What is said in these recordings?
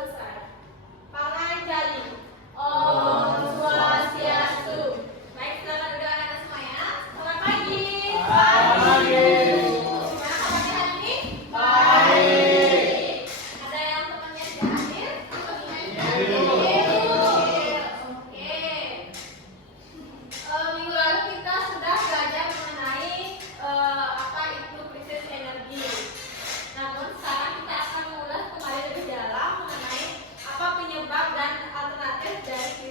besar. Panganjali. Om Swastiastu. Baik, selamat duduk anak-anak semuanya. Selamat pagi. Pagi. Gimana kabarnya hari ini? Baik. Ada yang temannya tidak hadir? Iya. Oke. Minggu lalu kita sudah belajar mengenai apa itu krisis energi. Namun sekarang kita akan mengulas kembali lebih dalam mengenai apa penyebab dan alternatif dari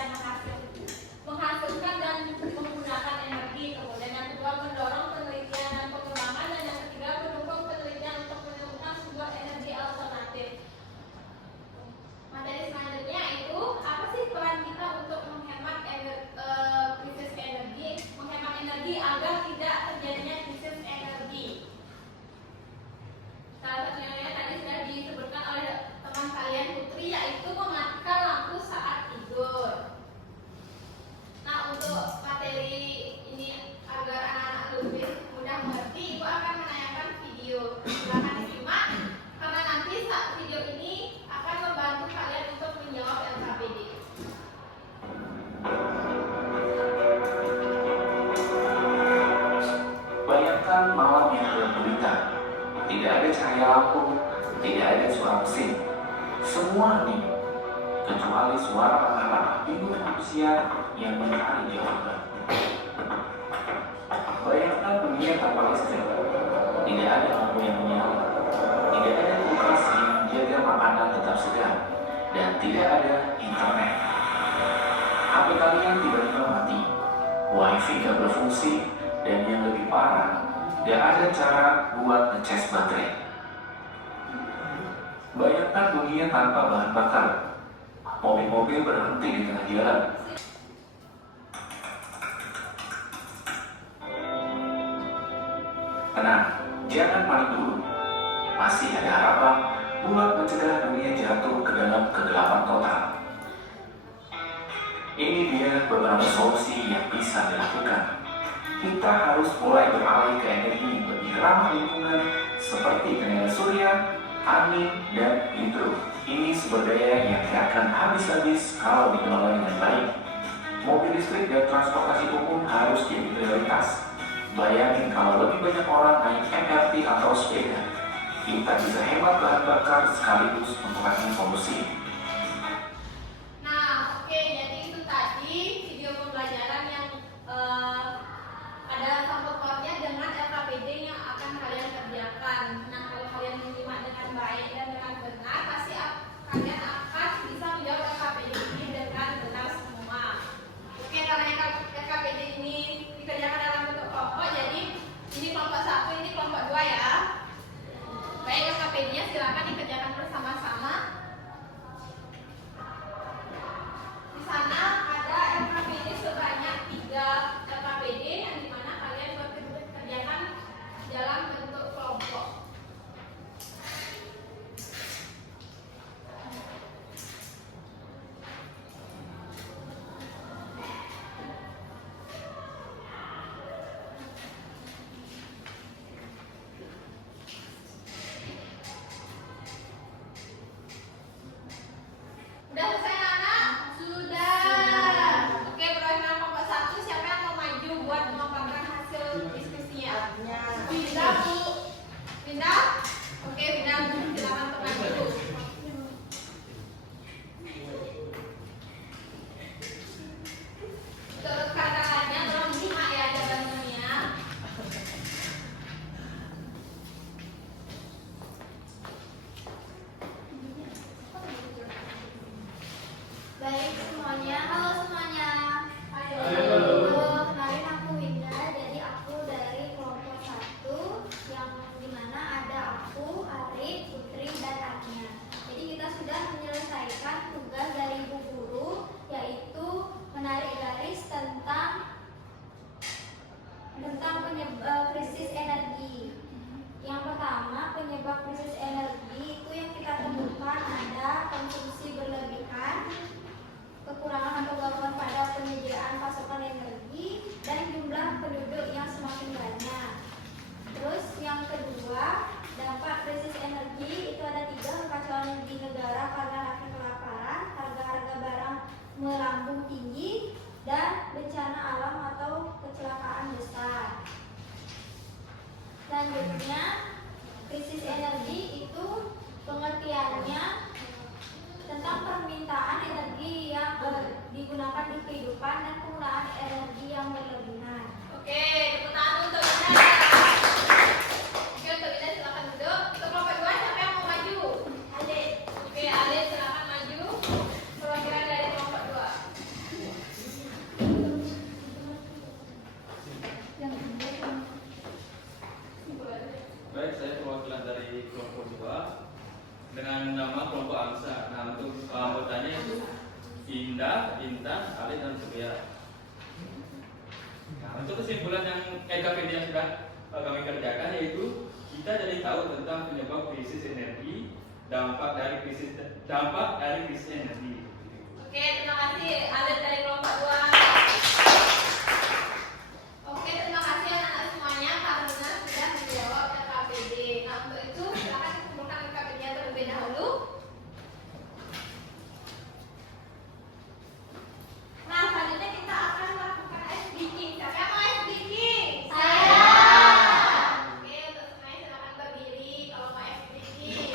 belajar menghasilkan dan menggunakan energi. Kemudian yang kedua, mendorong penelitian dan pengembangan, dan yang ketiga, mendukung penelitian untuk menemukan sebuah energi alternatif. Materi selanjutnya itu apa sih peran kita untuk menghemat krisis energi, menghemat energi agar tidak terjadinya krisis energi. Salah satunya tadi sudah disebutkan oleh teman kalian Putri, yaitu mematikan lampu saat tidur. Nah, untuk materi ini agar anak-anak lebih mudah mengerti, Ibu akan menayangkan video. Silakan disimak, karena nanti saat video ini akan membantu kalian untuk menjawab LKPD. Bayangkan malam yang gelap gulita, tidak ada cahaya lampu, tidak ada suara mesin, semua hening, kecuali suara anak-anak bingung manusia yang mencari jawaban. Bayangkan dunia tanpa listrik, tidak ada lampu yang menyala, tidak ada kulkas yang menjaga makanan tetap segar, dan tidak ada internet. HP kalian tiba-tiba mati, wifi gak berfungsi, dan yang lebih parah, gak ada cara buat ngecas baterai. Bayangkan dunia tanpa bahan bakar, mobil-mobil berhenti di tengah jalan. Tenang, jangan panik dulu. Masih ada harapan buat mencegah dunia jatuh ke dalam kegelapan total. Ini dia beberapa solusi yang bisa dilakukan. Kita harus mulai beralih ke energi yang lebih ramah lingkungan seperti tenaga surya, angin, dan hidro. Ini sumber daya yang tidak akan habis-habis kalau dikelola dengan baik. Mobil listrik dan transportasi umum harus jadi prioritas. Bayangin kalau lebih banyak orang naik MRT atau sepeda, kita bisa hemat bahan bakar sekaligus mengurangi polusi. Nah, oke, jadi itu tadi video pembelajaran yang ada sangkut pautnya dengan LKPD yang akan kalian kerjakan. Nah, kalau kalian menyimak dengan baik dan dengan benar, pasti kalian akan bisa menjawab LKPD ini dengan benar semua. Oke, karena LKPD ini dikerjakan dalam bentuk kelompok, jadi ini kelompok 1, ini kelompok 2 ya. Baik, LKPD-nya silakan dikerjakan bersama-sama. Di sana ada LKPD sebanyak 3 LKPD yang dimana kalian bekerjakan dalam bentuk kelompok. Udah selesai anak? Sudah. Oke, perwakilan kelompok 1 siapa yang mau maju buat memaparkan hasil diskusinya? Winda, Bu. Winda? Oke, Winda, silakan untuk maju. Untuk rekan-rekannya tolong simak ya jawabannya. Baik semuanya, halo semuanya. Halo. Kenalin aku Winda, jadi aku dari kelompok 1 yang dimana ada aku, Arif, Putri, dan Anya. Jadi kita sudah menyelesaikan tugas dari Ibu Guru, yaitu menarik garis tentang krisis energi. Yang pertama, penyebab krisis energi itu yang kita temukan ada konsumsi berlebihan, kekurangan atau gangguan pada penyediaan pasokan energi, dan jumlah penduduk yang semakin banyak. Terus yang kedua, dampak krisis energi itu ada 3, kekacauan di negara karena rakyat kelaparan, harga-harga barang melambung tinggi, dan bencana alam atau kecelakaan besar. Selanjutnya, krisis energi itu pengertiannya tentang permintaan energi yang digunakan di kehidupan dan penggunaan energi yang berlebihan. Oke, tepuk tangan untuk Winda. Oke, untuk Winda silakan duduk. Untuk kelompok 2 siapa yang mau maju? Ade. Oke, Ade silakan maju. Perwakilan dari kelompok 2. Intan, Alif, dan Surya. Nah, untuk kesimpulan yang LKPD yang sudah kami kerjakan yaitu kita jadi tahu tentang penyebab krisis energi, dampak dari krisis energi. Oke, terima kasih Alif dari kelompok 2. Oke, terima kasih anak-anak semuanya karena sudah menjawab LKPD. Nah, untuk itu silakan dikumpulkan LKPD-nya terlebih dahulu. Nah, selanjutnya kita akan melakukan ice breaking. Siapa yang mau ice breaking? Saya. Oke, untuk semuanya silakan berdiri kalau mau ice breaking.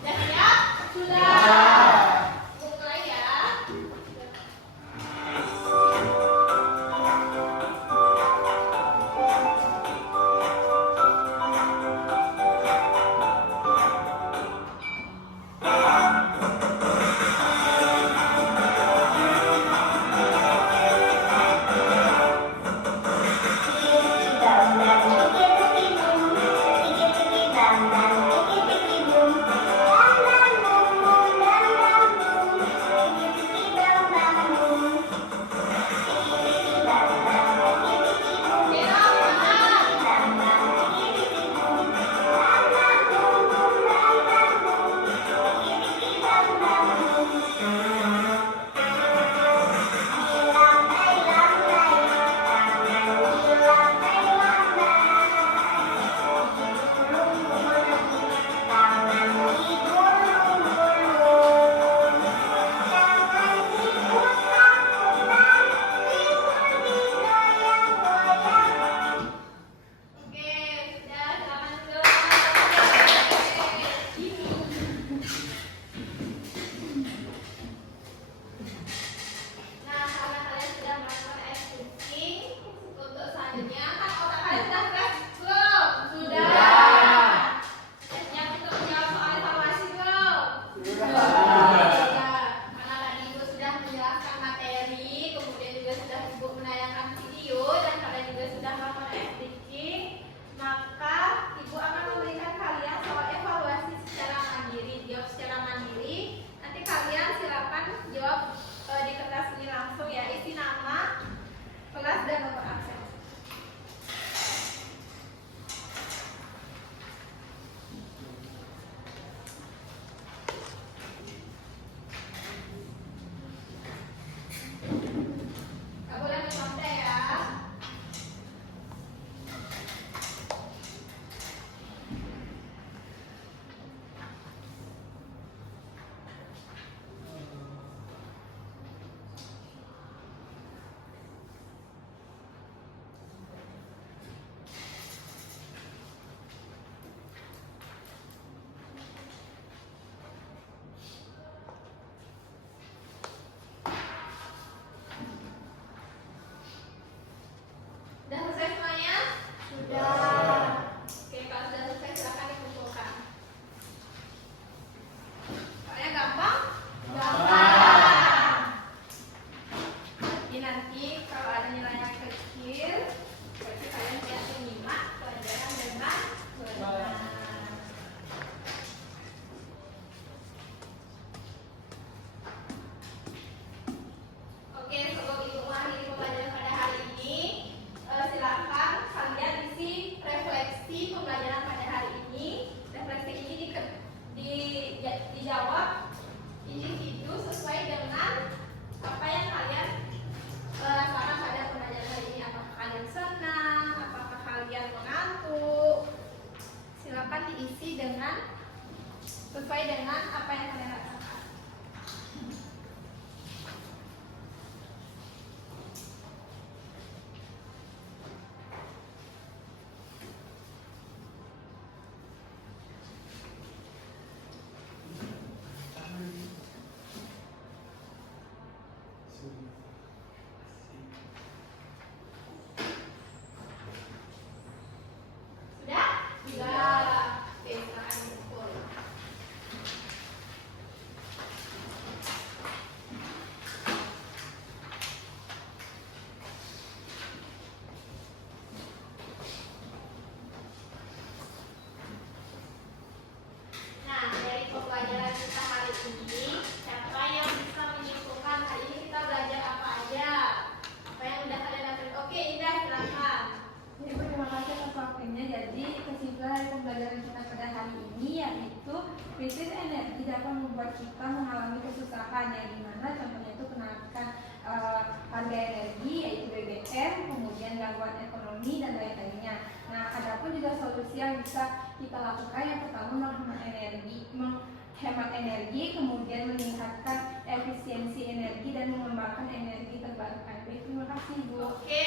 Sudah siap? Sudah. Mulai ya. Oke, sudah silakan duduk. Nah, karena kalian sudah melakukan ice breaking, untuk selanjutnya kan otak kalian sudah fresh belum? Sudah. Siap untuk menjawab soal evaluasi belum? Sudah. Karena tadi Ibu sudah menjelaskan materi, kemudian juga sudah Ibu menayangkan video dan kalian juga sudah melakukan ice breaking, maka Ibu akan memberikan kalian soal evaluasi secara mandiri, jawab secara mandiri. Nanti kalian silakan jawab di kertas ini langsung ya, isi nama, kelas dan nomor absen. Gak boleh mencontek ya. Sudah selesai semuanya? Sudah. Oke, kalau sudah selesai silakan dikumpulkan. Soalnya gampang? Gampang. Jadi nanti kalau ada nilai yang kecil, berarti kalian tidak menyimak pelajaran dengan benar. Oke, sebelum Ibu mengakhiri pembelajaran pada hari ini, silakan kalian isi refleksi pembelajaran pada hari ini. Refleksi ini dijawab individu sesuai dengan apa yang kalian rasakan pada pembelajaran hari ini. Apakah kalian senang? Apakah kalian krisis energi dapat membuat kita mengalami kesusahan, yang dimana contohnya itu kenaikan harga energi yaitu BBM, kemudian gangguan ekonomi dan lain-lainnya. Nah, adapun juga solusi yang bisa kita lakukan, yang pertama menghemat energi, kemudian meningkatkan efisiensi energi dan mengembangkan energi terbarukan. Baik, terima kasih Bu. Oke,